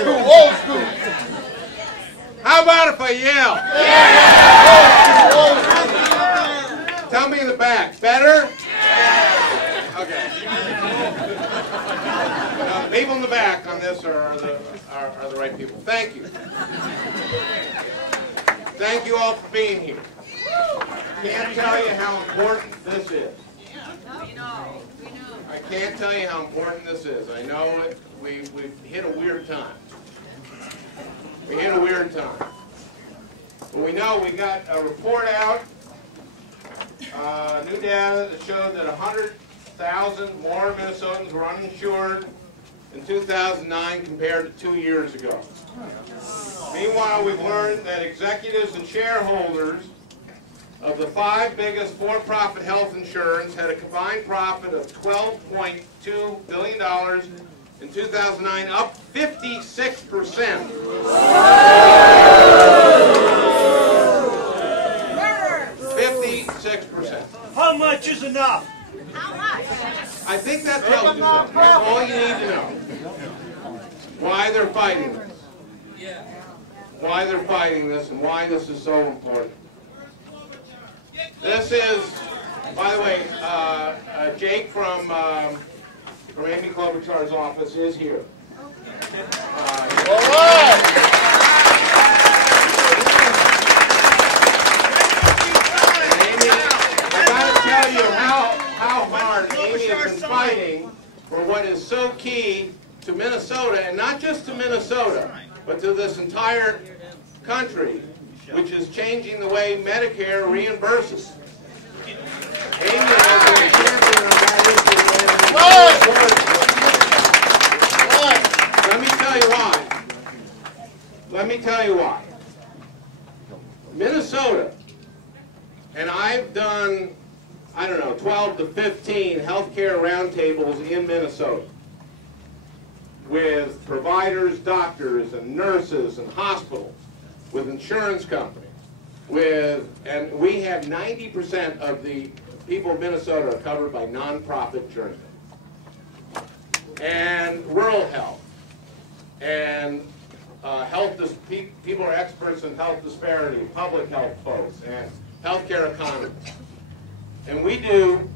school, old school. How about if I yell? Yeah! Tell me in the back. Better? Okay. People in the back on this are the right people. Thank you. Thank you all for being here. Can't tell you how important this is. I can't tell you how important this is. I know we've hit a weird time. We hit a weird time. But we know we got a report out, new data that showed that 100,000 more Minnesotans were uninsured in 2009 compared to 2 years ago. Meanwhile, we've learned that executives and shareholders of the 5 biggest for-profit health insurers had a combined profit of $12.2 billion in 2009, up 56%. How much is enough? How much? I think that tells you something. That's all you need to know. Why they're fighting this. Why they're fighting this and why this is so important. This is, by the way, Jake from Amy Klobuchar's office is here. All right! Tell you how hard Amy has been fighting for what is so key to Minnesota, and not just to Minnesota, but to this entire country, which is changing the way Medicare reimburses. Amy has been a champion on that issue. Let me tell you why. Let me tell you why. Minnesota, and I've done, I don't know, 12 to 15 healthcare roundtables in Minnesota with providers, doctors, and nurses, and hospitals, with insurance companies, and we have 90% of the people of Minnesota are covered by nonprofit insurance companies, and rural health, and people are experts in health disparity, public health folks, and healthcare economists. And we do,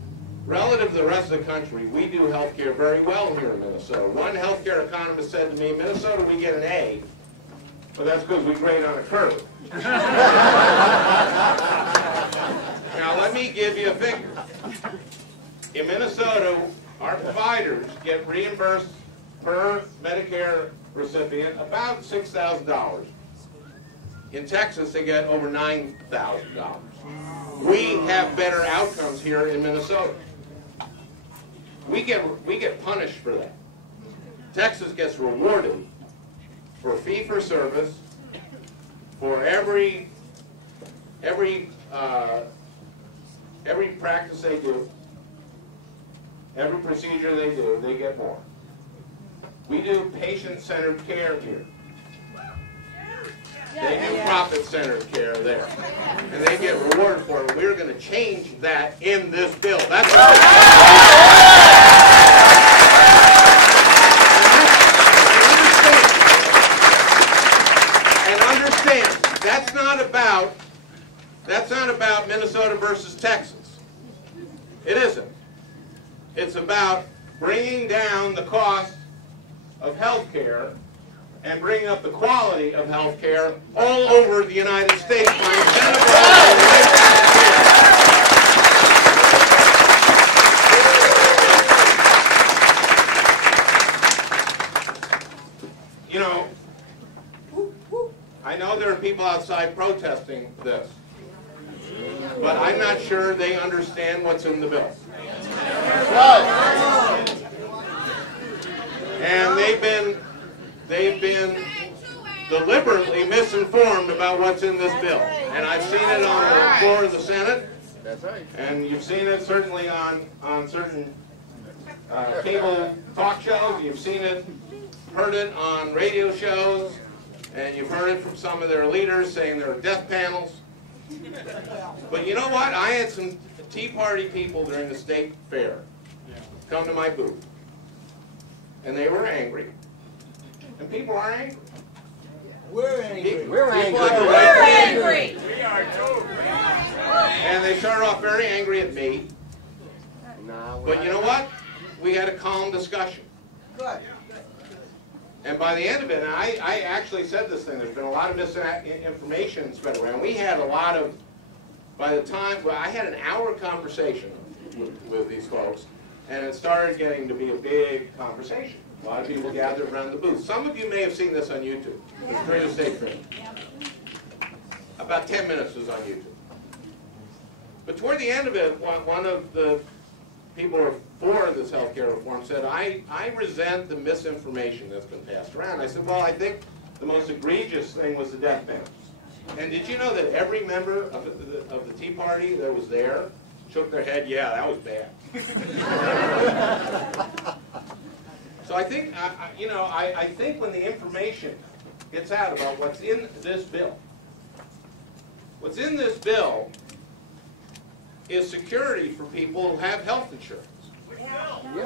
relative to the rest of the country, we do healthcare very well here in Minnesota. One healthcare economist said to me, in Minnesota we get an A, but that's because we grade on a curve. Now let me give you a figure. In Minnesota, our providers get reimbursed per Medicare recipient about $6,000. In Texas, they get over $9,000. We have better outcomes here in Minnesota. We get punished for that. Texas gets rewarded for fee-for-service for every practice they do, every procedure they do, they get more. We do patient-centered care here. They do profit-centered care there. And they get rewarded for it. We're going to change that in this bill. That's what and understand, that's not about Minnesota versus Texas. It isn't. It's about bringing down the cost of health care and bringing up the quality of health care all over the United States by incentivizing the right kind of care. You know, I know there are people outside protesting this, but I'm not sure they understand what's in the bill. And they've been deliberately misinformed about what's in this bill. And I've seen it on the floor of the Senate. And you've seen it certainly on certain cable talk shows. You've seen it, heard it on radio shows. And you've heard it from some of their leaders saying there are death panels. But you know what? I had some Tea Party people during the state fair come to my booth. And they were angry. And people are angry. We're angry. We're angry. We're angry. We are too. And they started off very angry at me. But you know what? We had a calm discussion. Good. And by the end of it, and I actually said this thing, there's been a lot of misinformation spread around. We had a lot of, by the time, well, I had an hour conversation with these folks, and it started getting to be a big conversation. A lot of people gathered around the booth. Some of you may have seen this on YouTube. It's during the state fair. About 10 minutes was on YouTube. But toward the end of it, one of the people who are for this healthcare reform said, I resent the misinformation that's been passed around. I said, well, I think the most egregious thing was the death penalty. And did you know that every member of the Tea Party that was there shook their head, yeah, that was bad. So I think, I think when the information gets out about what's in this bill is security for people who have health insurance.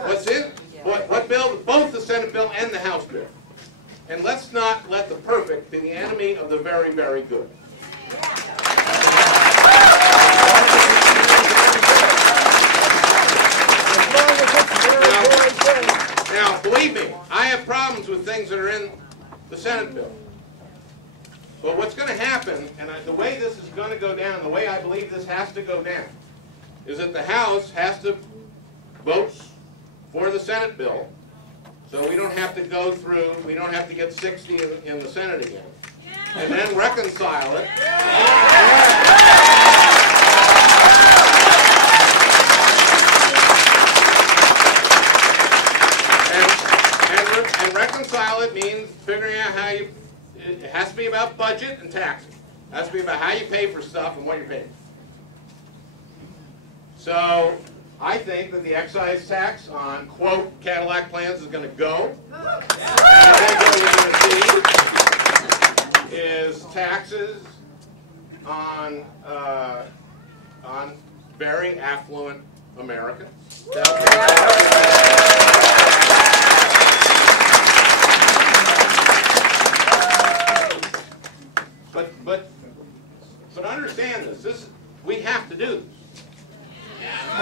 What's in what bill? Both the Senate bill and the House bill. And let's not let the perfect be the enemy of the very, very good. Now, believe me, I have problems with things that are in the Senate bill. But what's going to happen, and the way this is going to go down, the way I believe this has to go down, is that the House has to vote for the Senate bill, so we don't have to go through, we don't have to get 60 in the Senate again, and then reconcile it. And reconcile it means figuring out how you, it has to be about budget and taxes. It has to be about how you pay for stuff and what you're paying. So I think that the excise tax on, quote, Cadillac plans is going to go. And I think what we're going to see is taxes on very affluent Americans. But understand this. We have to do this.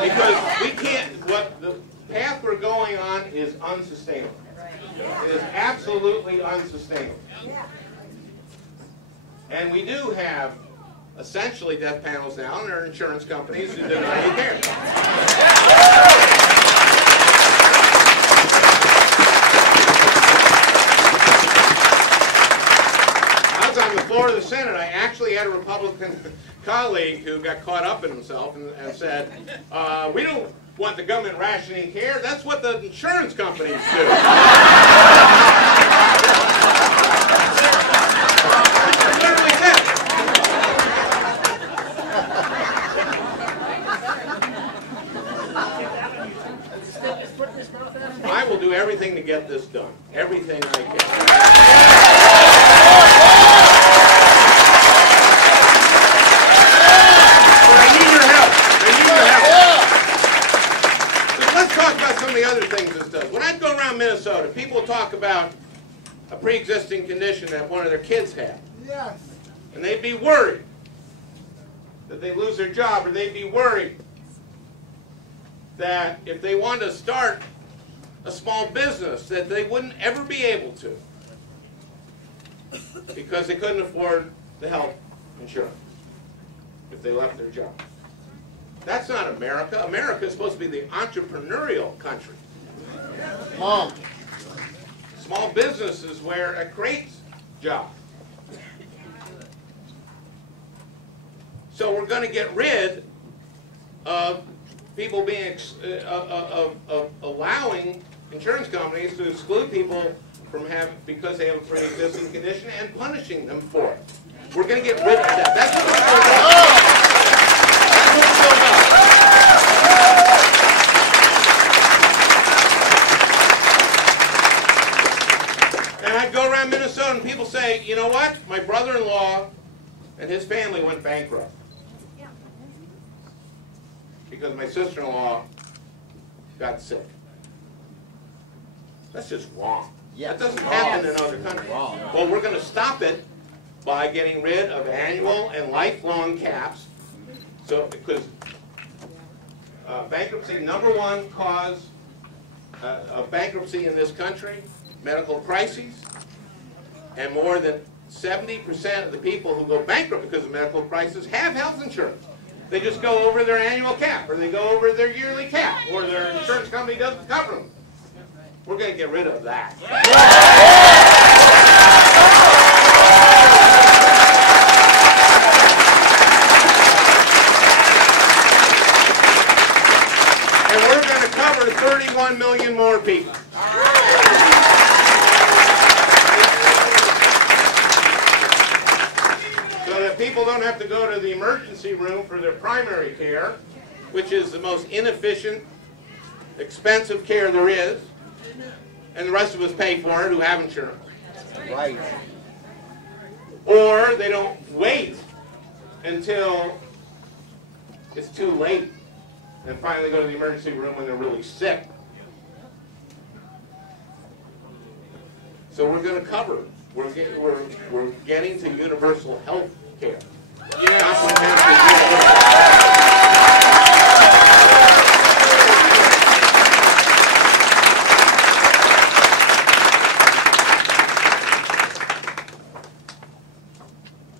Because we can't, the path we're going on is unsustainable. It is absolutely unsustainable. And we do have, essentially, death panels now, and there are insurance companies who deny you care. I was on the floor of the Senate. I actually had a Republican colleague who got caught up in himself and said, we don't want the government rationing care. That's what the insurance companies do. Literally said. I will do everything to get this done. Everything I can. The other things this does. When I go around Minnesota, people talk about a pre-existing condition that one of their kids had. Yes. And they'd be worried that they lose their job, or they'd be worried that if they wanted to start a small business that they wouldn't ever be able to because they couldn't afford the health insurance if they left their job. That's not America. America is supposed to be the entrepreneurial country. Small business is where it creates jobs. So we're going to get rid of people being of allowing insurance companies to exclude people from having, because they have a pre-existing condition, and punishing them for it. We're going to get rid of that. That's what we're going to do. And I'd go around Minnesota and people say, you know what? My brother-in-law and his family went bankrupt because my sister-in-law got sick. That's just wrong. That doesn't happen in other countries. Well, we're going to stop it by getting rid of annual and lifelong caps. So, because bankruptcy, #1 cause of bankruptcy in this country, medical crises, and more than 70% of the people who go bankrupt because of medical crisis have health insurance. They just go over their annual cap, or they go over their yearly cap, or their insurance company doesn't cover them. We're going to get rid of that. And we're going to cover 31 million more people. So that people don't have to go to the emergency room for their primary care, which is the most inefficient, expensive care there is, and the rest of us pay for it who have insurance. Right. Or they don't wait until it's too late and finally go to the emergency room when they're really sick. So we're going to cover. We're getting to universal health care.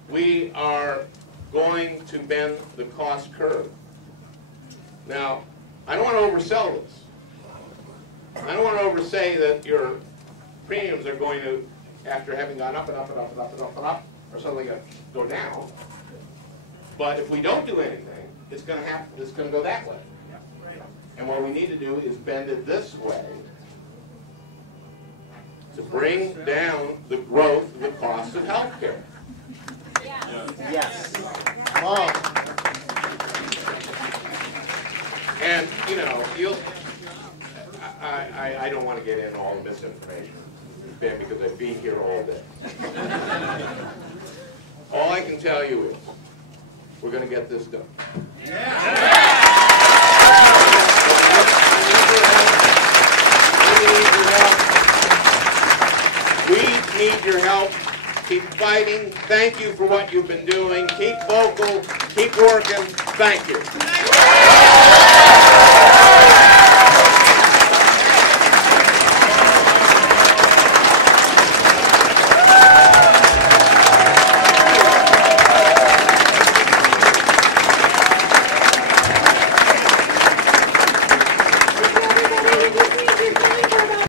We are going to bend the cost curve. Now, I don't want to oversell this. I don't want to oversay that your premiums are going to, after having gone up and up and up and up and up and up, are suddenly going to go down. But if we don't do anything, it's going to happen. It's going to go that way. And what we need to do is bend it this way to bring down the growth of the cost of health care. Yes. Oh. And, you know, I don't want to get into all the misinformation because I'd be here all day. All I can tell you is we're going to get this done. We need your help. Keep fighting. Thank you for what you've been doing. Keep vocal. Keep working. Thank you.